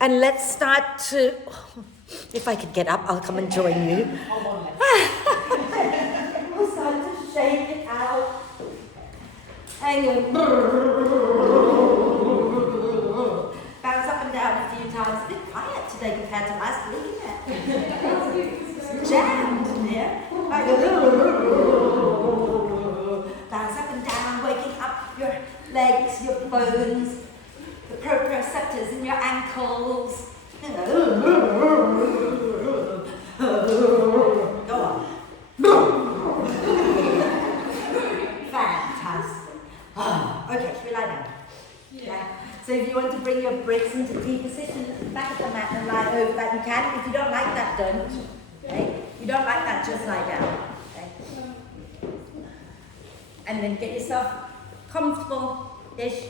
And let's start to, if I could get up, I'll come and join you. We'll start to shake it out. Hang on. Bounce up and down a few times. A bit quiet today compared to last week, isn't it? Jammed in here. Bounce up and down, waking up your legs, your bones, the proprioceptors in your ankles. Go on. Fantastic. Okay, should we lie down? Yeah. So if you want to bring your bricks into T position at the back of the mat and lie over that, you can. If you don't like that, don't. Okay? If you don't like that, just lie down. Okay? And then get yourself comfortable-ish.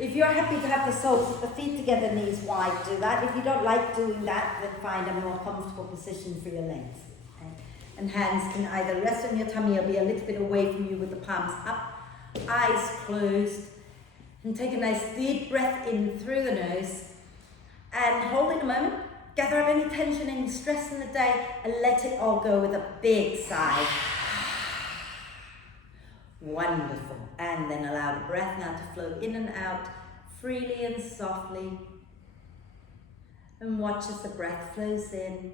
If you're happy to have the soles of the feet together, knees wide, do that. If you don't like doing that, then find a more comfortable position for your legs. Okay? And hands can either rest on your tummy or be a little bit away from you with the palms up, eyes closed. And take a nice deep breath in through the nose. And hold it a moment. Gather up any tension, any stress in the day, and let it all go with a big sigh. Wonderful. And then allow the breath now to flow in and out, freely and softly. And watch as the breath flows in.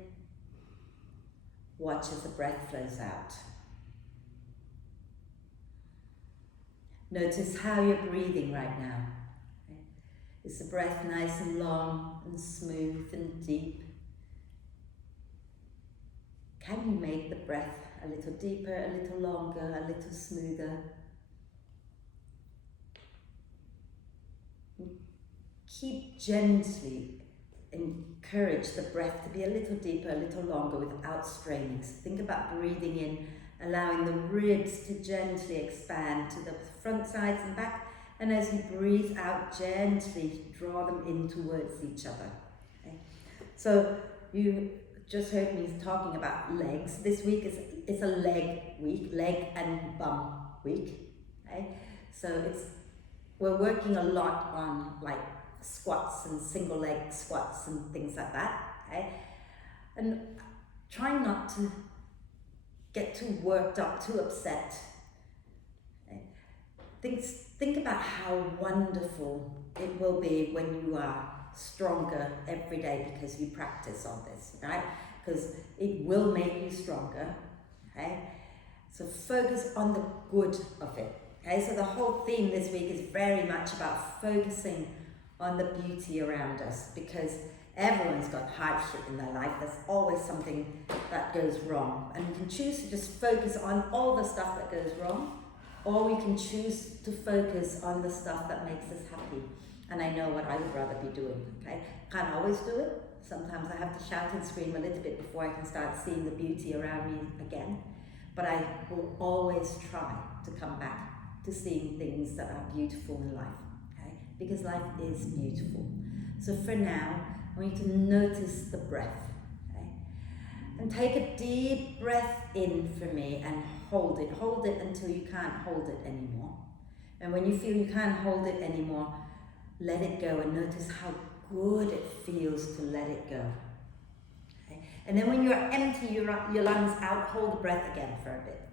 Watch as the breath flows out. Notice how you're breathing right now. Is the breath nice and long and smooth and deep? Can you make the breath a little deeper, a little longer, a little smoother? Keep gently encourage the breath to be a little deeper, a little longer without straining. So think about breathing in, allowing the ribs to gently expand to the front, sides and back. And as you breathe out, gently draw them in towards each other. Okay? So you just heard me talking about legs. This week is a leg week, leg and bum week. Okay? So we're working a lot on like squats and single leg squats and things like that. Okay? And try not to get too worked up, too upset. Okay? Think about how wonderful it will be when you are stronger every day because you practice on this, right? Because it will make you stronger, okay? So focus on the good of it, okay? So the whole theme this week is very much about focusing on the beauty around us because everyone's got hardship in their life. There's always something that goes wrong. And we can choose to just focus on all the stuff that goes wrong, or we can choose to focus on the stuff that makes us happy. And I know what I would rather be doing, okay? Can't always do it. Sometimes I have to shout and scream a little bit before I can start seeing the beauty around me again. But I will always try to come back to seeing things that are beautiful in life, okay? Because life is beautiful. So for now, I want you to notice the breath, okay? And take a deep breath in for me and hold it. Hold it until you can't hold it anymore. And when you feel you can't hold it anymore, let it go and notice how good it feels to let it go. Okay? And then when you're empty your lungs out, hold the breath again for a bit.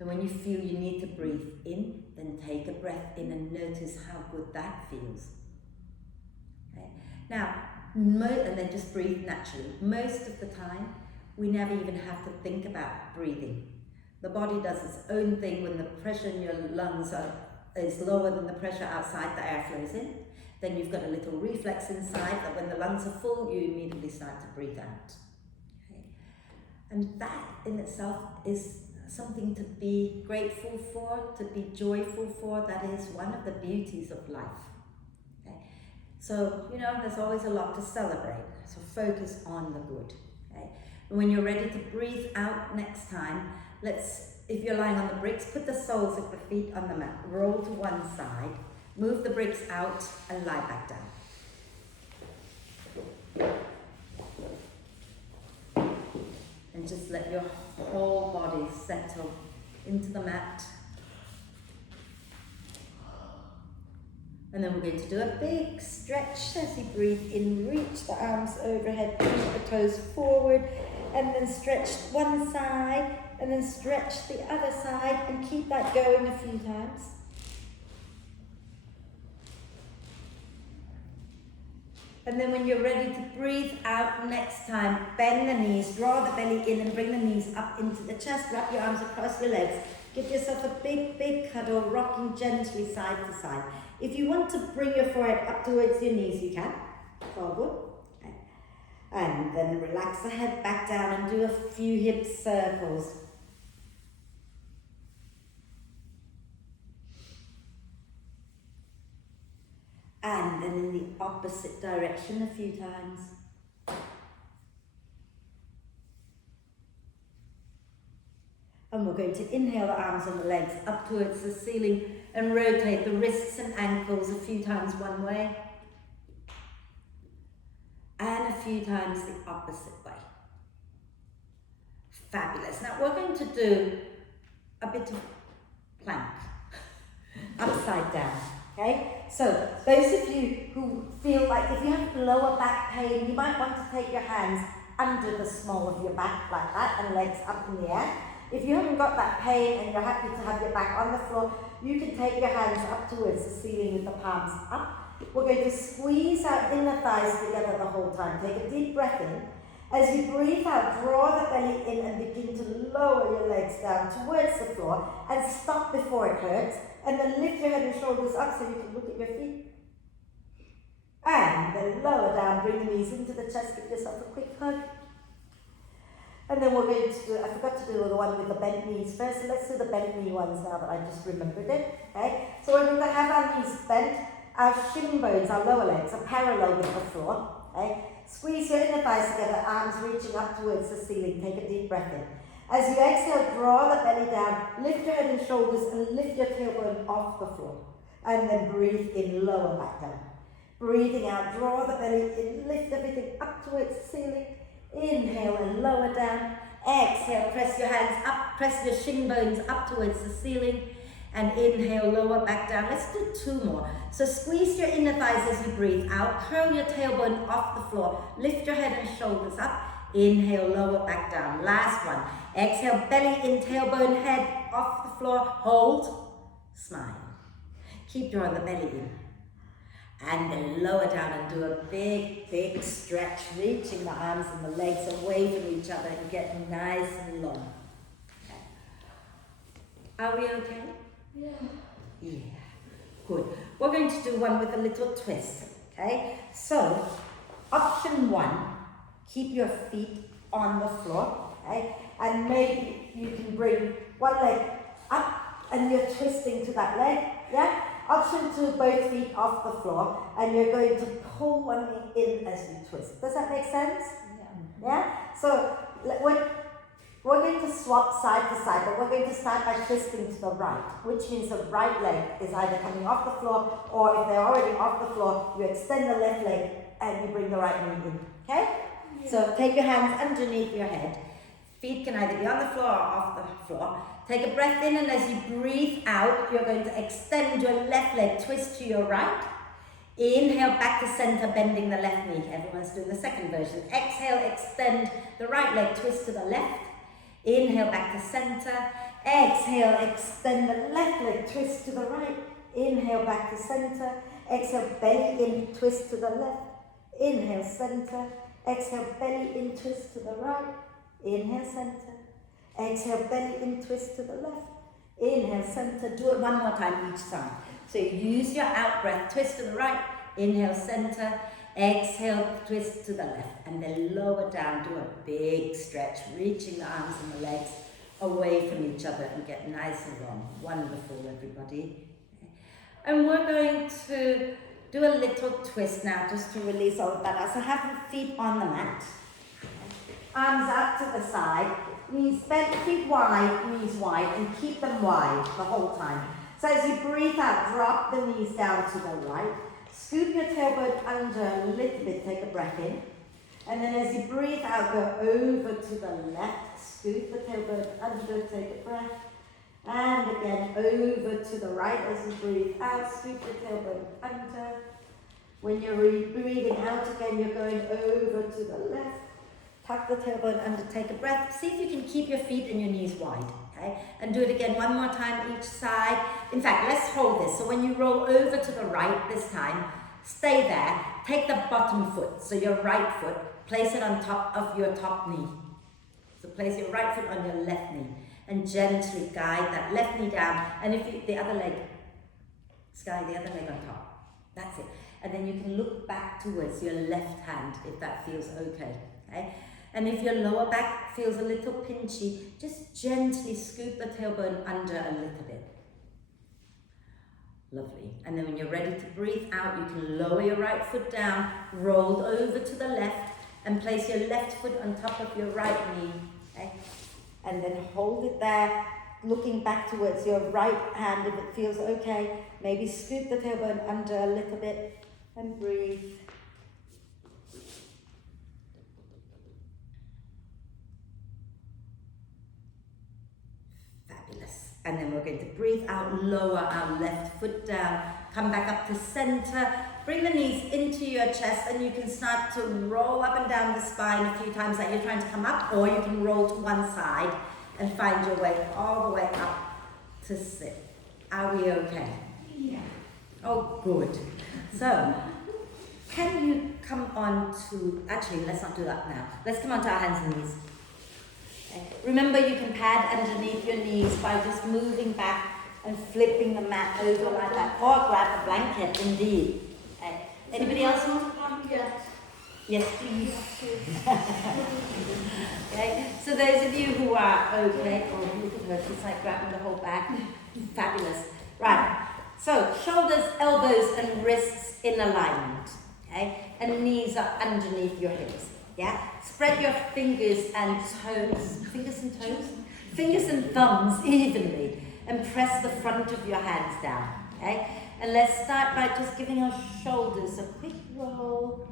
And when you feel you need to breathe in, then take a breath in and notice how good that feels. Okay? Now, and then just breathe naturally. Most of the time, we never even have to think about breathing. The body does its own thing when the pressure in your lungs is lower than the pressure outside, the air flows in. Then you've got a little reflex inside that when the lungs are full, you immediately start to breathe out. Okay? And that in itself is something to be grateful for, to be joyful for. That is one of the beauties of life. Okay? So, there's always a lot to celebrate. So focus on the good. Okay? And when you're ready to breathe out next time, if you're lying on the bricks, put the soles of the feet on the mat, roll to one side, move the bricks out and lie back down. And just let your whole body settle into the mat. And then we're going to do a big stretch as you breathe in. Reach the arms overhead, push the toes forward, and then stretch one side, and then stretch the other side, and keep that going a few times. And then when you're ready to breathe out next time, bend the knees, draw the belly in and bring the knees up into the chest, wrap your arms across your legs. Give yourself a big, big cuddle, rocking gently side to side. If you want to bring your forehead up towards your knees, you can. Forward. And then relax the head back down and do a few hip circles. And then in the opposite direction a few times. And we're going to inhale the arms and the legs up towards the ceiling and rotate the wrists and ankles a few times one way. And a few times the opposite way. Fabulous. Now we're going to do a bit of plank. Upside down. Okay? So those of you who feel like if you have lower back pain, you might want to take your hands under the small of your back like that and legs up in the air. If you haven't got that pain and you're happy to have your back on the floor, you can take your hands up towards the ceiling with the palms up. We're going to squeeze our inner thighs together the whole time. Take a deep breath in. As you breathe out, draw the belly in and begin to lower your legs down towards the floor and stop before it hurts. And then lift your head and shoulders up so you can look at your feet. And then lower down, bring the knees into the chest, give yourself a quick hug. And then we're going to do, I forgot to do the one with the bent knees first, so let's do the bent knee ones now that I just remembered it. Okay? So we're going to have our knees bent, our shin bones, our lower legs are parallel with the floor. Okay? Squeeze your inner thighs together, arms reaching up towards the ceiling. Take a deep breath in. As you exhale, draw the belly down, lift your head and shoulders and lift your tailbone off the floor. And then breathe in, lower back down. Breathing out, draw the belly in, lift everything up towards the ceiling. Inhale and lower down. Exhale, press your hands up, press your shin bones up towards the ceiling. And inhale, lower back down. Let's do two more. So squeeze your inner thighs as you breathe out. Curl your tailbone off the floor. Lift your head and shoulders up. Inhale, lower back down. Last one. Exhale, belly in, tailbone, head off the floor. Hold. Smile. Keep drawing the belly in. And then lower down and do a big, big stretch, reaching the arms and the legs away from each other and getting nice and long. Okay. Are we okay? Yeah. Yeah. Good. We're going to do one with a little twist. Okay? So, option one, keep your feet on the floor. Okay? And maybe you can bring one leg up and you're twisting to that leg. Yeah? Option two, both feet off the floor, and you're going to pull one knee in as you twist. Does that make sense? Yeah? Yeah? So we're going to swap side to side, but we're going to start by twisting to the right, which means the right leg is either coming off the floor, or if they're already off the floor, you extend the left leg and you bring the right knee in. Okay? Yeah. So take your hands underneath your head. Feet can either be on the floor or off the floor. Take a breath in, and as you breathe out, you're going to extend your left leg, twist to your right. Inhale back to center, bending the left knee. Everyone's doing the second version. Exhale, extend the right leg, twist to the left. Inhale back to center. Exhale, extend the left leg, twist to the right. Inhale back to center. Exhale, belly in, twist to the left. Inhale, center. Exhale, belly in, twist to the right. Inhale, center. Exhale, belly in, twist to the left. Inhale, center. Do it one more time each time. So use your out breath, twist to the right. Inhale, center. Exhale, twist to the left. And then lower down, do a big stretch, reaching the arms and the legs away from each other and get nice and long. Wonderful, everybody. And we're going to do a little twist now, just to release all of that. So have your feet on the mat. Arms out to the side. Knees bent, feet wide, knees wide, and keep them wide the whole time. So as you breathe out, drop the knees down to the right. Scoop your tailbone under a little bit, take a breath in. And then as you breathe out, go over to the left. Scoop the tailbone under, take a breath. And again, over to the right as you breathe out. Scoop the tailbone under. When you're breathing out again, you're going over to the left. Tuck the tailbone under, take a breath. See if you can keep your feet and your knees wide, okay? And do it again one more time each side. In fact, let's hold this. So when you roll over to the right this time, stay there. Take the bottom foot, so your right foot, place it on top of your top knee. So place your right foot on your left knee and gently guide that left knee down. And if you, the other leg, slide the other leg on top. That's it. And then you can look back towards your left hand if that feels okay. Okay? And if your lower back feels a little pinchy, just gently scoop the tailbone under a little bit. Lovely. And then when you're ready to breathe out, you can lower your right foot down, roll over to the left, and place your left foot on top of your right knee. Okay? And then hold it there, looking back towards your right hand if it feels okay. Maybe scoop the tailbone under a little bit and breathe. Fabulous. And then we're going to breathe out, lower our left foot down, come back up to center, bring the knees into your chest, and you can start to roll up and down the spine a few times like you're trying to come up, or you can roll to one side and find your way all the way up to sit. Are we okay? Yeah. Oh, good. So, can you come on to, actually, let's not do that now. Let's come on to our hands and knees. Okay. Remember, you can pad underneath your knees by just moving back and flipping the mat over like that, or grab a blanket, indeed. Okay. Anybody else want a blanket? Yes, please. Okay, so those of you who are okay, oh look at her, she's like grabbing the whole back. Fabulous. Right, so shoulders, elbows and wrists in alignment, okay, and knees are underneath your hips, yeah? Spread your fingers and toes, fingers and thumbs evenly, and press the front of your hands down, okay? And let's start by just giving our shoulders a quick roll.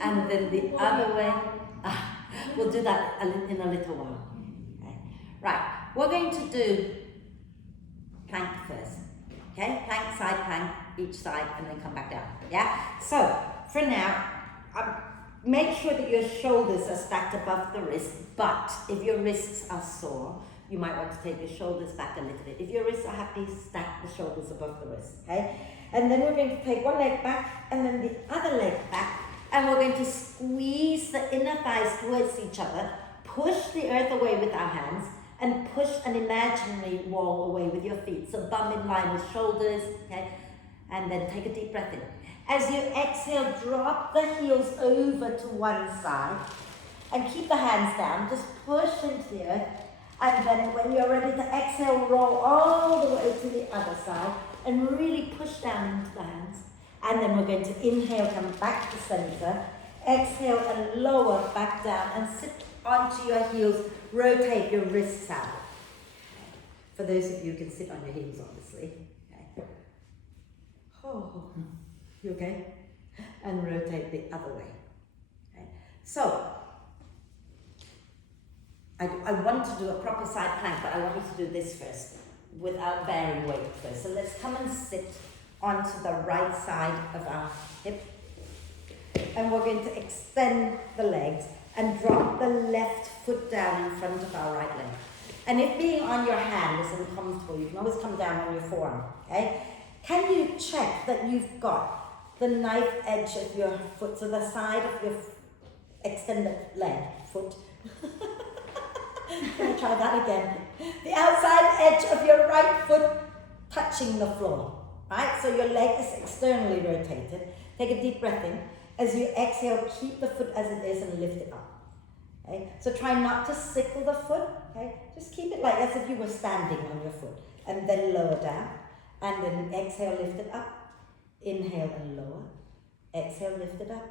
And then the other way. We'll do that in a little while. Okay. Right, we're going to do plank first. Okay, plank, side plank, each side, and then come back down. Yeah? So, for now, make sure that your shoulders are stacked above the wrists, but if your wrists are sore, you might want to take your shoulders back a little bit. If your wrists are happy, stack the shoulders above the wrists. Okay? And then we're going to take one leg back, and then the other leg back, and we're going to squeeze the inner thighs towards each other, push the earth away with our hands, and push an imaginary wall away with your feet. So bum in line with shoulders, okay? And then take a deep breath in. As you exhale, drop the heels over to one side, and keep the hands down, just push into the earth, and then when you're ready to exhale, roll all the way to the other side, and really push down into the hands. And then we're going to inhale, come back to center, exhale and lower back down and sit onto your heels, rotate your wrists out. For those of you who can sit on your heels, obviously. Okay. Oh, you okay? And rotate the other way. Okay. So, I want to do a proper side plank, but I want you to do this first, without bearing weight first. So let's come and sit onto the right side of our hip, and we're going to extend the legs and drop the left foot down in front of our right leg. And if being on your hand is uncomfortable, you can always come down on your forearm, okay? Can you check that you've got the knife edge of your foot, so the side of your extended leg, foot. Can I try that again? The outside edge of your right foot touching the floor. Right, so your leg is externally rotated. Take a deep breath in. As you exhale, keep the foot as it is and lift it up. Okay, so try not to sickle the foot. Okay, just keep it like as if you were standing on your foot, and then lower down, and then exhale, lift it up. Inhale and lower. Exhale, lift it up.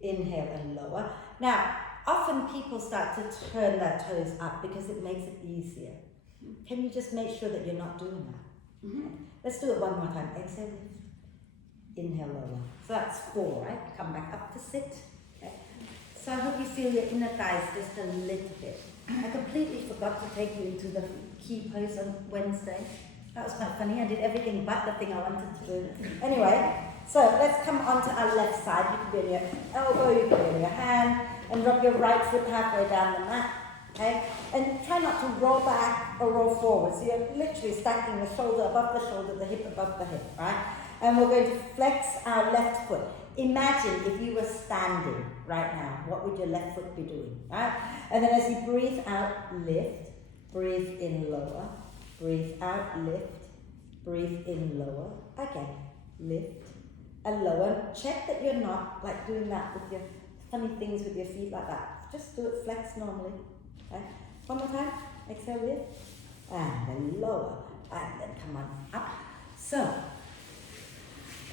Inhale and lower. Now, often people start to turn their toes up because it makes it easier. Can you just make sure that you're not doing that? Mm-hmm. Let's do it one more time. Exhale, lift. Inhale, lower. So that's 4, right? Come back up to sit. Okay. So I hope you feel your inner thighs just a little bit. I completely forgot to take you into the key pose on Wednesday. That was quite funny. I did everything but the thing I wanted to do. Anyway, so let's come onto our left side. You can be on your elbow, you can be on your hand, and rub your right foot halfway down the mat. Okay? And try not to roll back or roll forward. So you're literally stacking the shoulder above the shoulder, the hip above the hip, right? And we're going to flex our left foot. Imagine if you were standing right now, what would your left foot be doing, right? And then as you breathe out, lift, breathe in, lower, breathe out, lift, breathe in, lower, again, lift and lower. Check that you're not like doing that with your funny things with your feet like that. Just do it, flex normally. Okay? One more time, exhale, lift, and then lower, and then come on up. So,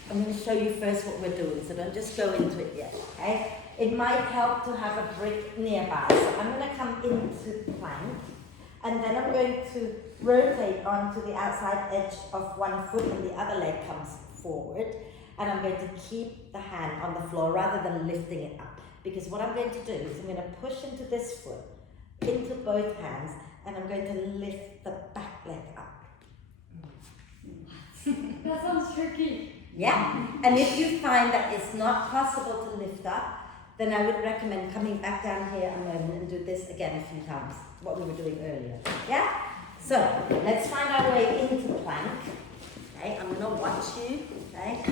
I'm going to show you first what we're doing, so don't just go into it yet, okay? It might help to have a brick nearby. So I'm going to come into plank, and then I'm going to rotate onto the outside edge of one foot and the other leg comes forward. And I'm going to keep the hand on the floor rather than lifting it up. Because what I'm going to do is I'm going to push into this foot, into both hands, and I'm going to lift the back leg up. That sounds tricky. Yeah, and if you find that it's not possible to lift up, then I would recommend coming back down here a moment and do this again a few times, what we were doing earlier. Yeah? So, let's find our way into plank. Okay, I'm going to watch you. Okay?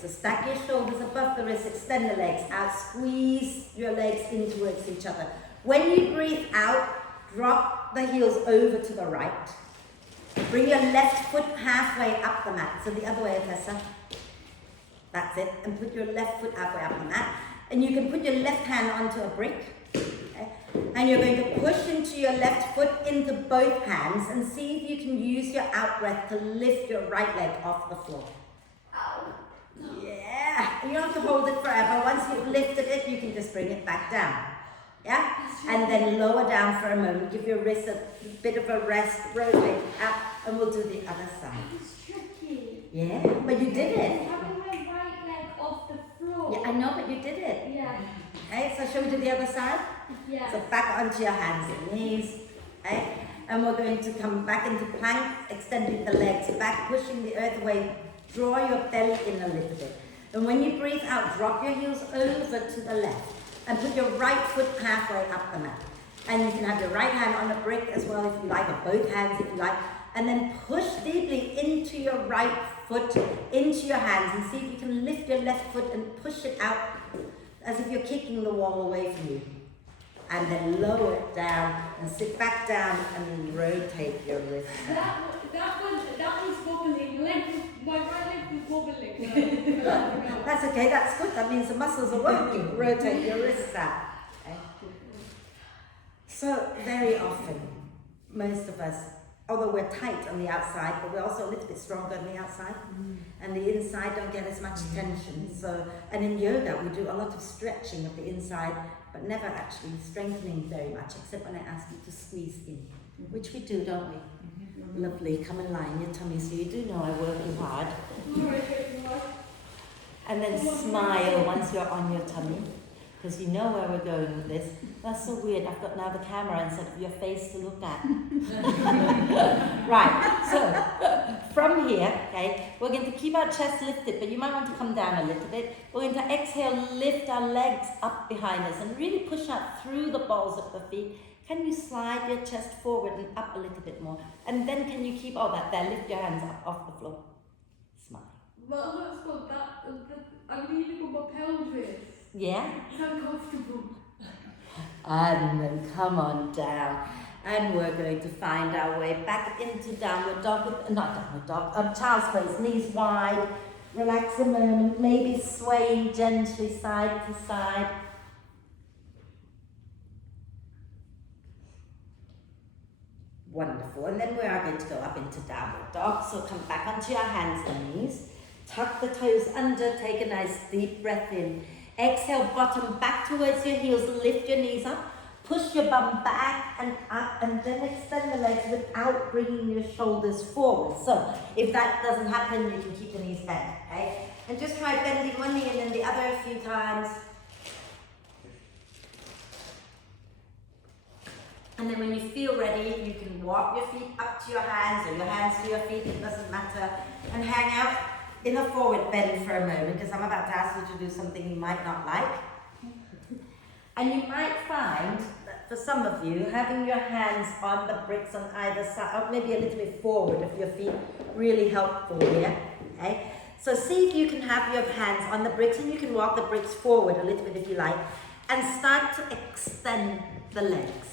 So stack your shoulders above the wrists, extend the legs out, squeeze your legs in towards each other. When you breathe out, drop the heels over to the right. Bring your left foot halfway up the mat. So the other way, Tessa. That's it. And put your left foot halfway up the mat. And you can put your left hand onto a brick. Okay? And you're going to push into your left foot into both hands and see if you can use your out breath to lift your right leg off the floor. Ow. Yeah. You don't have to hold it forever. Once you've lifted it, you can just bring it back down. Yeah? And then lower down for a moment. Give your wrist a bit of a rest. Rotate up. And we'll do the other side. It's tricky. Yeah, but you did it. Having my right leg off the floor. Yeah, I know, but you did it. Yeah. Okay, so shall we do the other side? Yeah. So back onto your hands and knees. Okay, and we're going to come back into plank, extending the legs back, pushing the earth away. Draw your belly in a little bit. And when you breathe out, drop your heels over to the left. And put your right foot halfway up the mat. And you can have your right hand on a brick as well if you like, or both hands if you like. And then push deeply into your right foot, into your hands, and see if you can lift your left foot and push it out as if you're kicking the wall away from you. And then lower it down and sit back down and rotate your wrist. That was wobbling. My right leg was wobbling. That's okay, that's good. That means the muscles are working. Rotate your wrists out. Okay. So very often, most of us, although we're tight on the outside, but we're also a little bit stronger on the outside, and the inside don't get as much tension. So, and in yoga, we do a lot of stretching of the inside, but never actually strengthening very much, except when I ask you to squeeze in, which we do, don't we? Lovely, come and lie in your tummy, so you do know I work you hard. And then smile once you're on your tummy, because you know where we're going with this. That's so weird, I've got now the camera instead of your face to look at. Right, so from here, okay, we're going to keep our chest lifted, but you might want to come down a little bit. We're going to exhale, lift our legs up behind us and really push out through the balls of the feet. Can you slide your chest forward and up a little bit more? And then can you keep all that there, lift your hands up off the floor. Smile. Well, let's go that. I'm leaning on my pelvis. Yeah? It's uncomfortable. And then come on down. And we're going to find our way back into downward dog, not downward dog, child's pose, knees wide. Relax a moment, maybe swaying gently side to side. Wonderful. And then we are going to go up into downward dog. So come back onto your hands and knees. Tuck the toes under, take a nice deep breath in. Exhale, bottom back towards your heels, lift your knees up. Push your bum back and up, and then extend the legs without bringing your shoulders forward. So if that doesn't happen, you can keep the knees bent, okay? And just try bending one knee and then the other a few times. And then when you feel ready, you can walk your feet up to your hands or your hands to your feet, it doesn't matter. And hang out in a forward bend for a moment, because I'm about to ask you to do something you might not like. And you might find that for some of you, having your hands on the bricks on either side, or maybe a little bit forward of your feet, really helpful here. Okay? So see if you can have your hands on the bricks, and you can walk the bricks forward a little bit if you like, and start to extend the legs.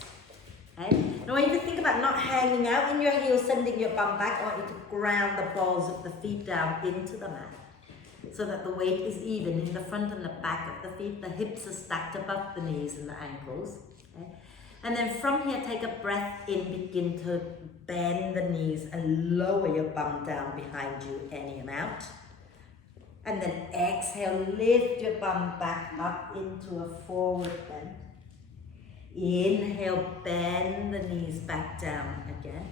Okay? Now I want you to think about not hanging out in your heels, sending your bum back. I want you to ground the balls of the feet down into the mat, so that the weight is even in the front and the back of the feet. The hips are stacked above the knees and the ankles. Okay? And then from here, take a breath in, begin to bend the knees and lower your bum down behind you any amount. And then exhale, lift your bum back up into a forward bend. Inhale, bend the knees back down again.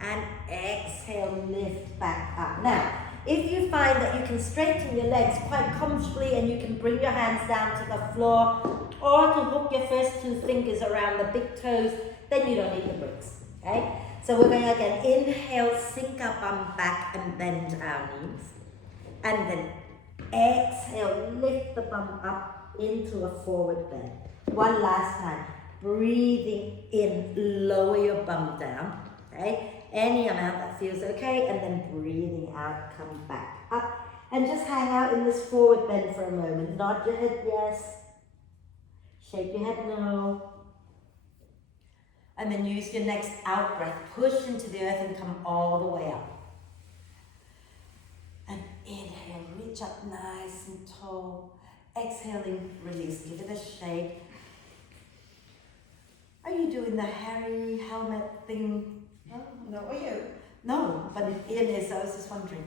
And exhale, lift back up. Now, if you find that you can straighten your legs quite comfortably and you can bring your hands down to the floor, or to hook your first two fingers around the big toes, then you don't need the bricks. Okay? So we're going again. Inhale, sink our bum back and bend our knees. And then exhale, lift the bum up into a forward bend. One last time. Breathing in, lower your bum down. Okay? Any amount that feels okay, and then breathing out, come back up. And just hang out in this forward bend for a moment. Nod your head yes. Shake your head no. And then use your next out breath. Push into the earth and come all the way up. And inhale, reach up nice and tall. Exhaling, release, give it a shake. Are you doing the hairy helmet thing? No, are you? No, but Ian is, so I was just wondering.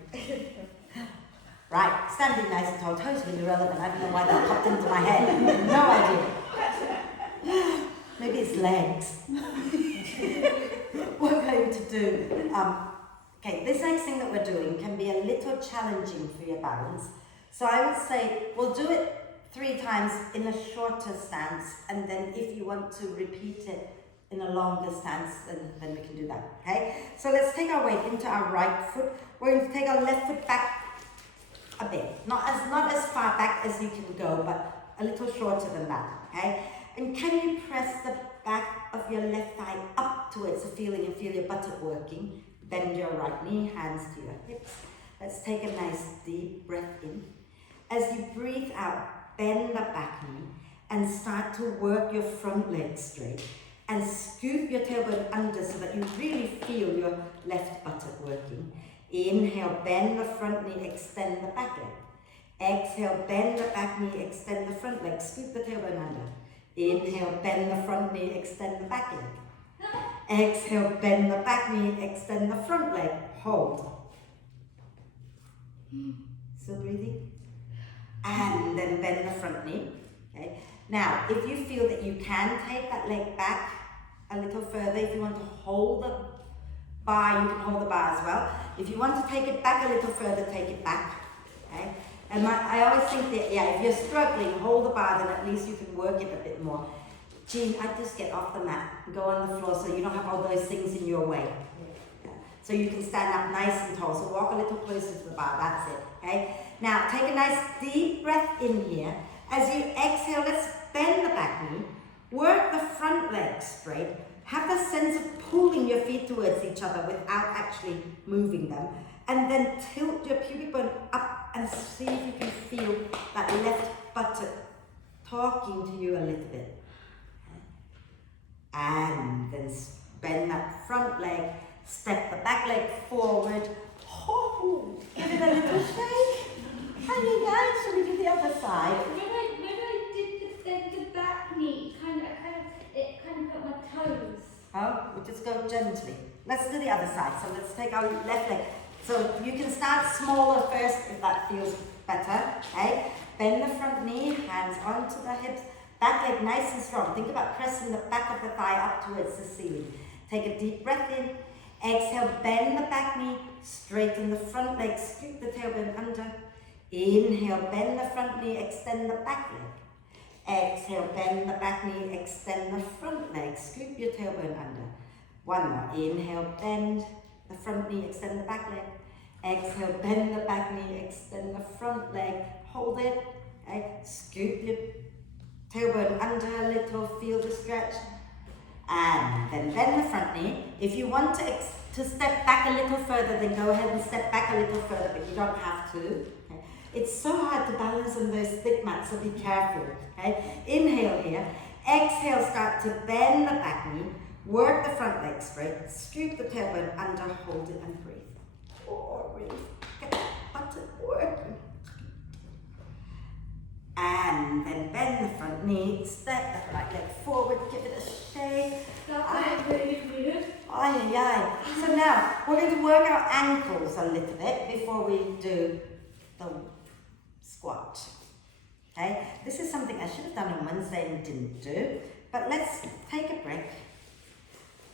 Right, standing nice and tall, totally irrelevant. I don't know why that popped into my head. No idea. Maybe it's legs. We're going to do, okay, this next thing that we're doing can be a little challenging for your balance. So I would say we'll do it 3 times in a shorter stance, and then if you want to repeat it in a longer stance, then we can do that, okay? So let's take our weight into our right foot. We're going to take our left foot back a bit. Not as far back as you can go, but a little shorter than that, okay? And can you press the back of your left thigh up towards the ceiling and feel your buttock working? Bend your right knee, hands to your hips. Let's take a nice deep breath in. As you breathe out, bend the back knee and start to work your front leg straight. And scoop your tailbone under so that you really feel your left buttock working. Inhale, bend the front knee, extend the back leg. Exhale, bend the back knee, extend the front leg. Scoop the tailbone under. Inhale, bend the front knee, extend the back leg. Exhale, bend the back knee, extend the front leg. Hold. Still breathing? And then bend the front knee. Okay. Now, if you feel that you can take that leg back a little further, if you want to hold the bar, you can hold the bar as well. If you want to take it back a little further, take it back. Okay? And I always think that, if you're struggling, hold the bar, then at least you can work it a bit more. Jean, I just get off the mat and go on the floor so you don't have all those things in your way. Yeah. So you can stand up nice and tall. So walk a little closer to the bar, that's it. Okay? Now, take a nice deep breath in here. As you exhale, let's bend the back knee, work the front leg straight, have the sense of pulling your feet towards each other without actually moving them, and then tilt your pubic bone up and see if you can feel that left buttock talking to you a little bit. And then bend that front leg, step the back leg forward, give it a little shake. Hanging down, shall we do the other side? When I did the back knee, it kind of got my toes. Oh, we just go gently. Let's do the other side. So let's take our left leg. So you can start smaller first if that feels better. Okay? Bend the front knee, hands onto the hips. Back leg nice and strong. Think about pressing the back of the thigh up towards the ceiling. Take a deep breath in. Exhale, bend the back knee, straighten the front leg, scoop the tailbone under. Inhale, bend the front knee, extend the back leg. Exhale, bend the back knee, extend the front leg, scoop your tailbone under. One more, inhale, bend the front knee, extend the back leg. Exhale, bend the back knee, extend the front leg, hold it, okay? Scoop your tailbone under a little, feel the stretch. And then bend the front knee. If you want to step back a little further, then go ahead and step back a little further, but you don't have to. Okay? It's so hard to balance on those thick mats, so be careful. Okay? Inhale here. Exhale, start to bend the back knee. Work the front leg straight. Scoop the tailbone under, hold it and breathe. Oh, breathe. Get the button working. And then bend the front knee, step that right leg forward, give it a shake. That's really weird. Aye, aye. So now, we're going to work our ankles a little bit before we do the squat. Okay? This is something I should have done on Wednesday and didn't do, but let's take a break.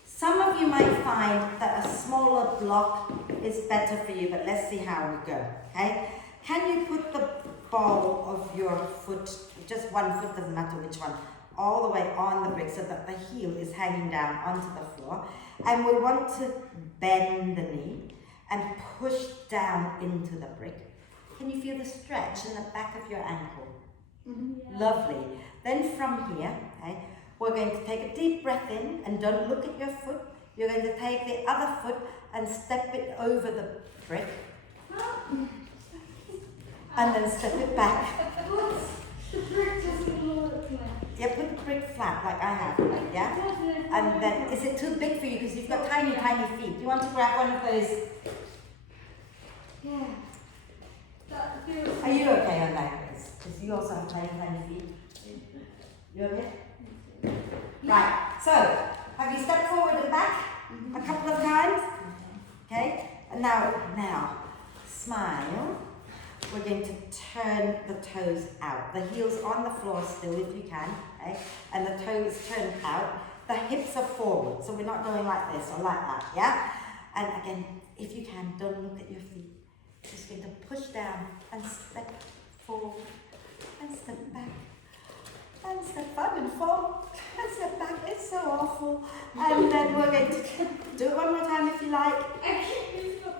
Some of you might find that a smaller block is better for you, but let's see how we go. Okay? Can you put the ball of your foot, just one foot, doesn't matter which one, all the way on the brick so that the heel is hanging down onto the floor. And we want to bend the knee and push down into the brick. Can you feel the stretch in the back of your ankle? Yeah. Lovely. Then from here, okay, we're going to take a deep breath in and don't look at your foot. You're going to take the other foot and step it over the brick. And then step it back. The brick doesn't look flat. Yeah, put the brick flat like I have, yeah? And then, is it too big for you because you've got tiny, tiny feet? Do you want to grab one of those? Yeah. That feels. Are you okay on that, Grace? Because you also have tiny, tiny feet. You okay? Right, so, have you stepped forward and back a couple of times? Okay, and now, smile. We're going to turn the toes out. The heel's on the floor still if you can, okay? And the toes turned out. The hips are forward, so we're not going like this or like that, yeah? And again, if you can, don't look at your feet. Just going to push down and step forward and step back. And step back and forward and step back. It's so awful. And then we're going to do it one more time if you like. I can't use my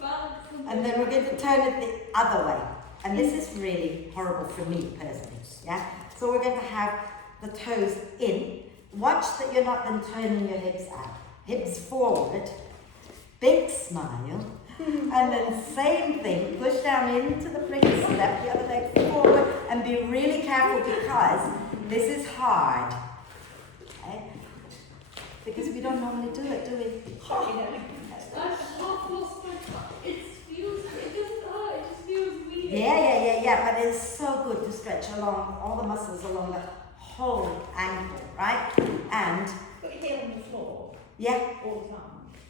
balance. And then we're going to turn it the other way. And this is really horrible for me personally, yeah? So we're going to have the toes in. Watch that you're not then turning your hips out. Hips forward, big smile. And then same thing, push down into the brick, step the other leg forward, and be really careful because this is hard. Okay? Because we don't normally do it, do we? I've lost my it feels, it doesn't hurt, it just feels weird. Yeah, but it's so good to stretch along all the muscles along the whole ankle, right? And Put your heel on the floor yeah, all the time.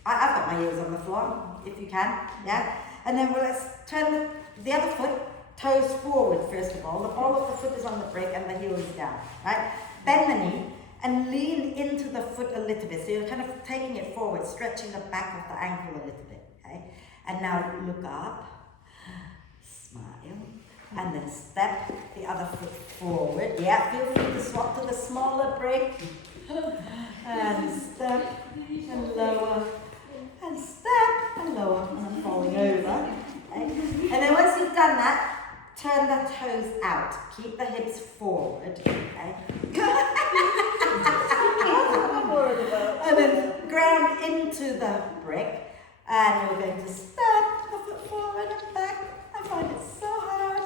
I've got my heels on the floor, if you can, yeah? And then let's turn the other foot, toes forward first of all. The ball of the foot is on the brick and the heel is down, right? Bend the knee and lean into the foot a little bit. So you're kind of taking it forward, stretching the back of the ankle a little bit, okay? And now look up, smile, and then step the other foot forward. Yeah, feel free to swap to the smaller brick. And step and lower. And step and lower, and I'm falling over. Okay? And then once you've done that, turn the toes out. Keep the hips forward. Okay? And then ground into the brick. And we're going to step the foot forward and back. I find it so hard.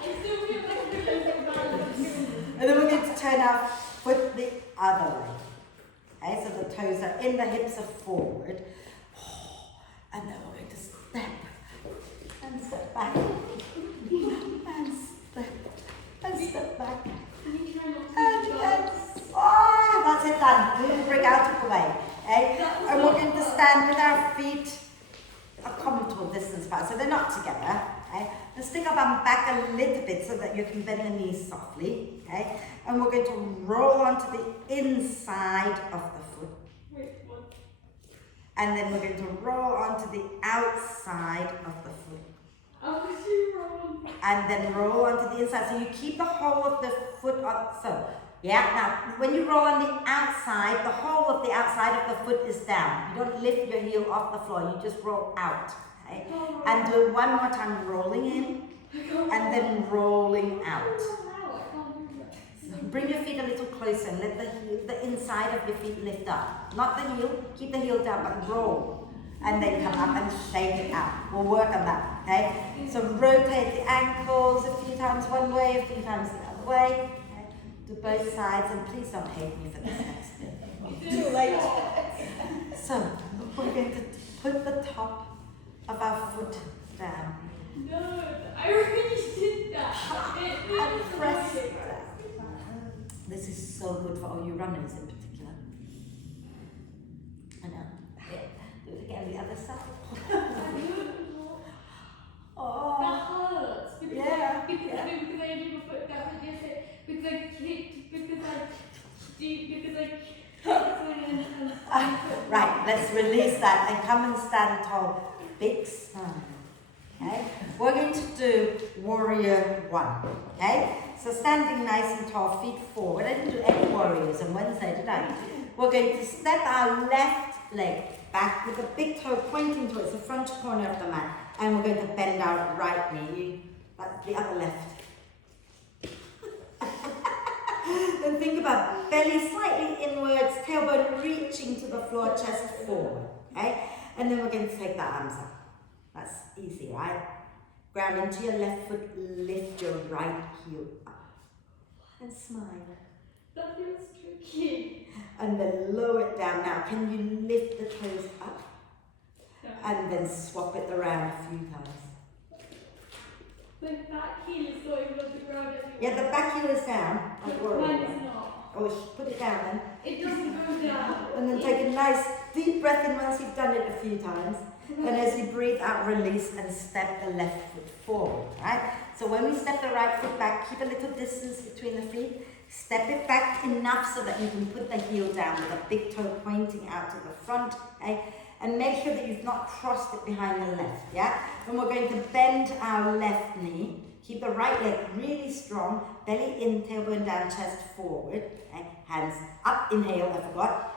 I still feel like I'm losing balance. And then we're going to turn our foot the other way. Okay, so the toes are in, the hips are forward. And then we're going to step and step back. And step back. Can you try not to And lose then, balance? oh, that's it done. Move the brick out of the way. Okay? And we're going to stand with our feet a comfortable distance apart. So they're not together. Okay? And stick our bum back a little bit so that you can bend the knees softly. Okay? And we're going to roll onto the inside of the foot. Wait, what? And then we're going to roll onto the outside of the foot. And then roll onto the inside. So you keep the whole of the foot on. So, yeah, now when you roll on the outside, the whole of the outside of the foot is down. You don't lift your heel off the floor, you just roll out. Okay? And do it one more time, rolling in and then rolling out. So bring your feet a little closer and let the inside of your feet lift up. Not the heel, keep the heel down, but roll. And then come up and shake it out. We'll work on that, okay? So rotate the ankles a few times one way, a few times the other way. Okay? Do both sides, and please don't hate me for this next bit. Too late. So we're going to put the top of our foot down. No, I really did that. And press it down. This is so good for all you runners in particular. I know. Do it again, the other side. Oh. That hurts. Because Yeah. Because I leave a foot down and just because I kicked, because I Right, let's release that and come and stand tall. Big smile. Okay? We're going to do warrior one. Okay? So standing nice and tall, feet forward. I didn't do any warriors on Wednesday, did I? We're going to step our left leg back with the big toe pointing towards the front corner of the mat. And we're going to bend our right knee. That's the other left. Then think about belly slightly inwards, tailbone reaching to the floor, chest forward. Okay? And then we're going to take the arms up. That's easy, right? Ground into your left foot, lift your right heel up. And smile. That feels tricky. And then lower it down. Now, can you lift the toes up? And then swap it around a few times. The back heel is going on the ground anyway. Yeah, the back heel is down. Don't worry. Mine is not. Oh, put it down then. It doesn't go down. And then take a nice deep breath in once you've done it a few times. And as you breathe out, release and step the left foot forward, right? So when we step the right foot back, keep a little distance between the feet. Step it back enough so that you can put the heel down with a big toe pointing out to the front, okay? And make sure that you've not crossed it behind the left, yeah? And we're going to bend our left knee. Keep the right leg really strong. Belly in, tailbone down, chest forward. Okay? Hands up, inhale, I forgot.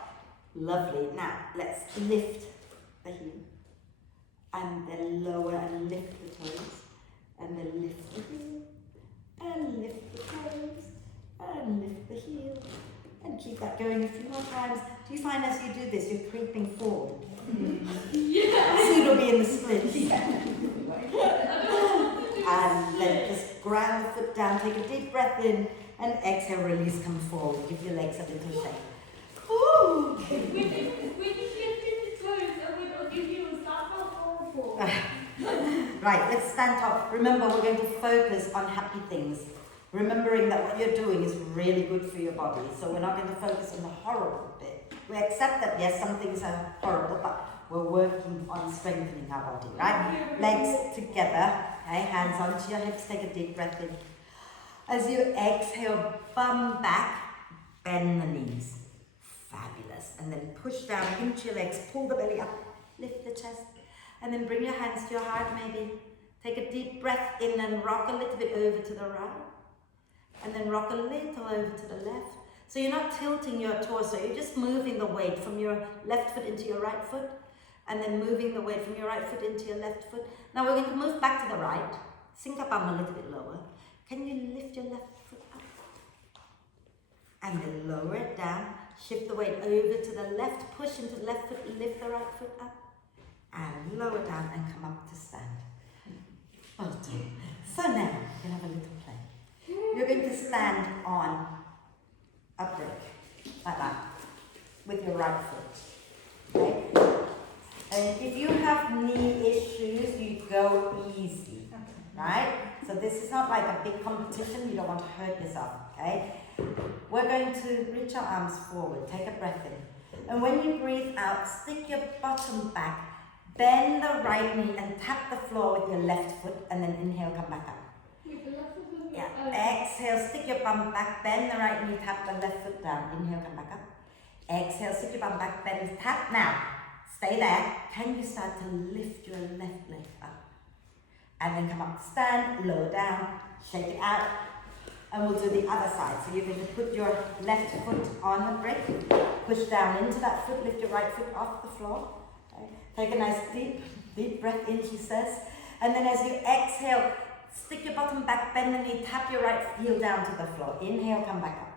Lovely. Now, let's lift the heel. And then lower and lift the toes. And then lift the heel. And lift the toes. And lift the heel. And keep that going a few more times. Do you find as you do this, you're creeping forward? Yeah. Soon it'll be in the splits. And then just ground the foot down, take a deep breath in, and exhale, release, come forward. Give your legs a little shake. Ooh. When you lifted the toes and went on your heels, that felt horrible. Right, let's stand tall. Remember, we're going to focus on happy things. Remembering that what you're doing is really good for your body. So we're not going to focus on the horrible bit. We accept that, yes, some things are horrible, but we're working on strengthening our body, right? Legs together, okay, hands onto your hips, take a deep breath in. As you exhale, bum back, bend the knees. Fabulous. And then push down into your legs, pull the belly up, lift the chest, and then bring your hands to your heart maybe. Take a deep breath in and rock a little bit over to the right. And then rock a little over to the left. So you're not tilting your torso, you're just moving the weight from your left foot into your right foot, and then moving the weight from your right foot into your left foot. Now we're going to move back to the right. Sink up arm a little bit lower. Can you lift your left foot up? And then lower it down. Shift the weight over to the left, push into the left foot, lift the right foot up, and lower down and come up to stand. Well done. So now you can have a little play. You're going to stand on a brick, like that, with your right foot, okay? And if you have knee issues, you go easy, right? So this is not like a big competition, you don't want to hurt yourself, okay? We're going to reach our arms forward, take a breath in. And when you breathe out, stick your bottom back, bend the right knee and tap the floor with your left foot, and then inhale, come back up. Yeah, exhale, stick your bum back, bend the right knee, tap the left foot down. Inhale, come back up. Exhale, stick your bum back, bend, tap. Now, stay there. Can you start to lift your left leg up? And then come up to stand, lower down, shake it out. And we'll do the other side. So you're going to put your left foot on the brick, push down into that foot, lift your right foot off the floor. Okay. Take a nice deep breath in, she says. And then as you exhale, stick your bottom back, bend the knee, tap your right heel down to the floor. Inhale, come back up.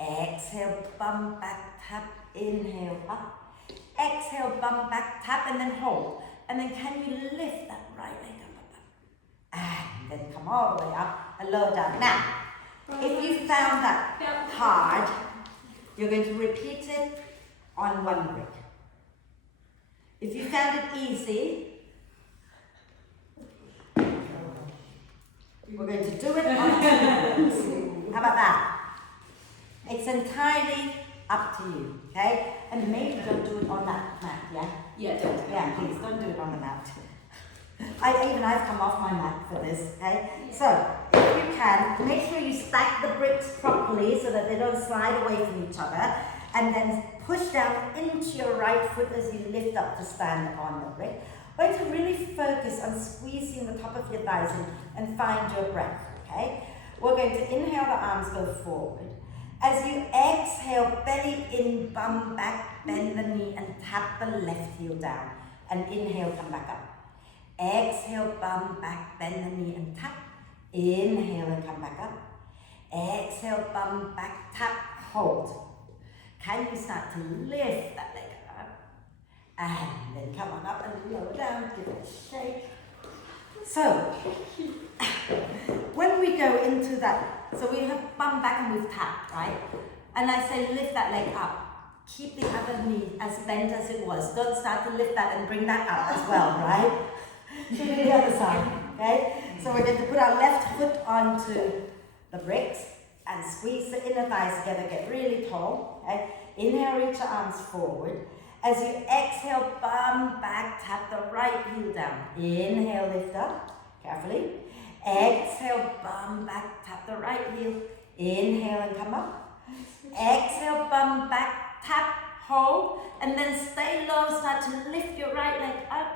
Exhale, bum back, tap, inhale, up. Exhale, bum back, tap, and then hold. And then can you lift that right leg up? And then come all the way up and lower down. Now, if you found that hard, you're going to repeat it on one brick. If you found it easy, we're going to do it on two bricks. How about that? It's entirely up to you, okay? And maybe don't do it on that mat, yeah? Yeah, don't. Yeah, please, don't do it on the mat. I've come off my mat for this, okay? So, if you can, make sure you stack the bricks properly so that they don't slide away from each other, and then push down into your right foot as you lift up to stand on the brick. We're going to really focus on squeezing the top of your thighs in and find your breath, okay? We're going to inhale, the arms go forward. As you exhale, belly in, bum back, bend the knee and tap the left heel down. And inhale, come back up. Exhale, bum back, bend the knee and tap. Inhale and come back up. Exhale, bum back, tap, hold. Can you start to lift that leg up? And then come on up and lower down, give it a shake. So, when we go into that, so we have bum back and we've tapped, right? And I say lift that leg up. Keep the other knee as bent as it was. Don't start to lift that and bring that up as well, right? So do the other side, okay? So we're going to put our left foot onto the bricks and squeeze the inner thighs together, get really tall, okay? Inhale, reach your arms forward. As you exhale, bum back, tap the right heel down. Inhale, lift up, carefully. Exhale, bum back, tap the right heel. Inhale and come up. Exhale, bum back, tap, hold, and then stay low, start to lift your right leg up.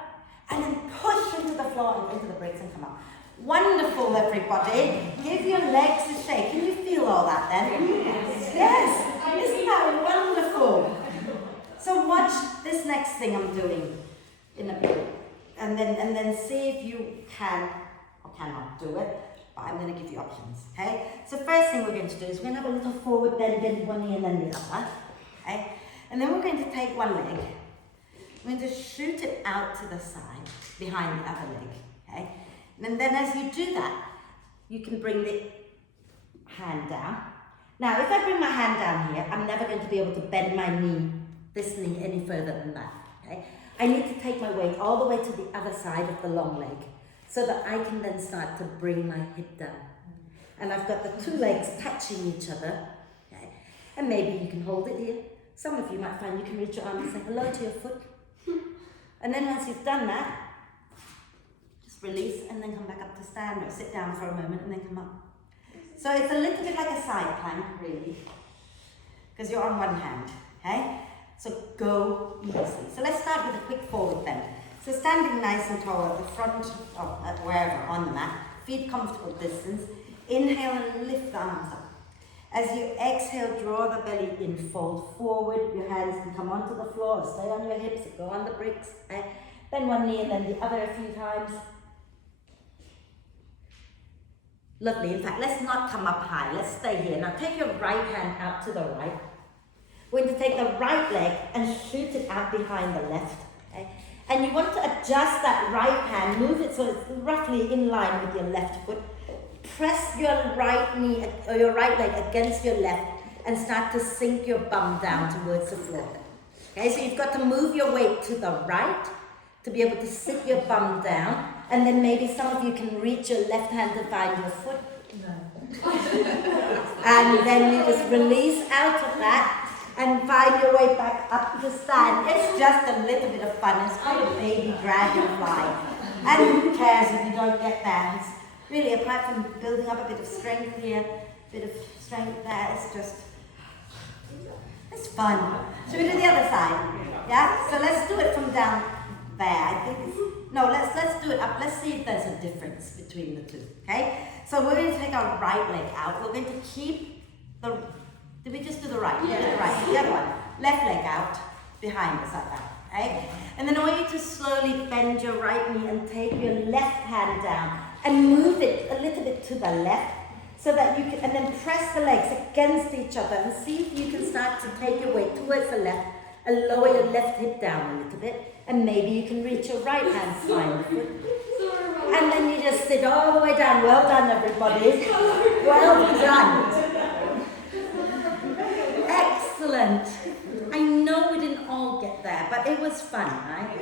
And then push into the floor and into the bricks and come up. Wonderful, everybody. Give your legs a shake. Can you feel all that then? Yes. Isn't that wonderful? So watch this next thing I'm doing in a bit. And then see if you can or cannot do it. But I'm going to give you options. Okay? So first thing we're going to do is we're going to have a little forward bend one knee and then the other. Okay? And then we're going to take one leg. We're going to shoot it out to the side, behind the other leg, okay? And then as you do that, you can bring the hand down. Now, if I bring my hand down here, I'm never going to be able to bend my knee, this knee, any further than that, okay? I need to take my weight all the way to the other side of the long leg, so that I can then start to bring my hip down. And I've got the two legs touching each other, okay? And maybe you can hold it here. Some of you might find you can reach your arm and say hello to your foot. And then once you've done that, just release and then come back up to stand or sit down for a moment and then come up. So it's a little bit like a side plank, really, because you're on one hand, okay? So go easy. So let's start with a quick forward bend. So standing nice and tall at the front, or at wherever, on the mat, feet comfortable distance. Inhale and lift the arms up. As you exhale, draw the belly in, fold forward. Your hands can come onto the floor, stay on your hips, go on the bricks. Then one knee and then the other a few times. Lovely. In fact, let's not come up high. Let's stay here. Now take your right hand out to the right. We're going to take the right leg and shoot it out behind the left. Okay? And you want to adjust that right hand, move it so it's roughly in line with your left foot. Press your right knee or your right leg against your left and start to sink your bum down towards the floor. Okay, so you've got to move your weight to the right to be able to sit your bum down, and then maybe some of you can reach your left hand to find your foot. No. And then you just release out of that and find your way back up to stand. It's just a little bit of fun. It's like a baby dragonfly. And who cares if you don't get there? It's really, apart from building up a bit of strength here, a bit of strength there, it's fun. Should we do the other side? Yeah? So let's do it from down there. I think it's No, let's do it up. Let's see if there's a difference between the two. Okay? So we're going to take our right leg out. We're going to keep the. Did we just do the right? Yeah. The right. The other one. Left leg out behind us like that. Okay? And then I want you to slowly bend your right knee and take your left hand down and move it a little bit to the left so that you can, and then press the legs against each other and see if you can start to take your weight towards the left and lower your left hip down a little bit, and maybe you can reach your right hand side. And then you just sit all the way down. Well done, everybody. Well done. Excellent. I know we didn't all get there, but it was fun, right?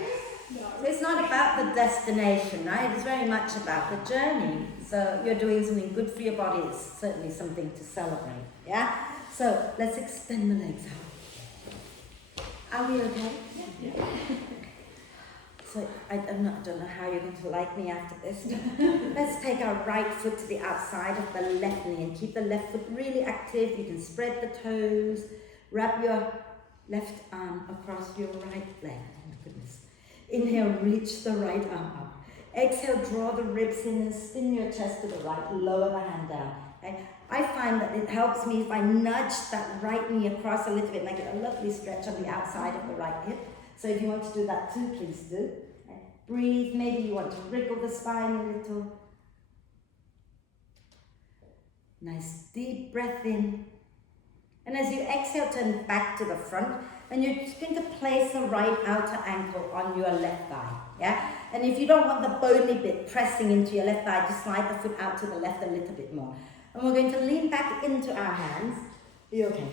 So it's not about the destination, right? It's very much about the journey. So you're doing something good for your body. It's certainly something to celebrate, yeah? So let's extend the legs out. Are we okay? Yeah. So I don't know how you're going to like me after this. Let's take our right foot to the outside of the left knee and keep the left foot really active. You can spread the toes, wrap your left arm across your right leg. Oh my goodness. Inhale, reach the right arm up. Exhale, draw the ribs in and spin your chest to the right, lower the hand down. Okay? I find that it helps me if I nudge that right knee across a little bit, make it a lovely stretch on the outside of the right hip. So if you want to do that too, please do. Okay? Breathe, maybe you want to wriggle the spine a little. Nice deep breath in. And as you exhale, turn back to the front, and you're just going to place the right outer ankle on your left thigh, yeah? And if you don't want the bony bit pressing into your left thigh, just slide the foot out to the left a little bit more. And we're going to lean back into our hands. Are you okay?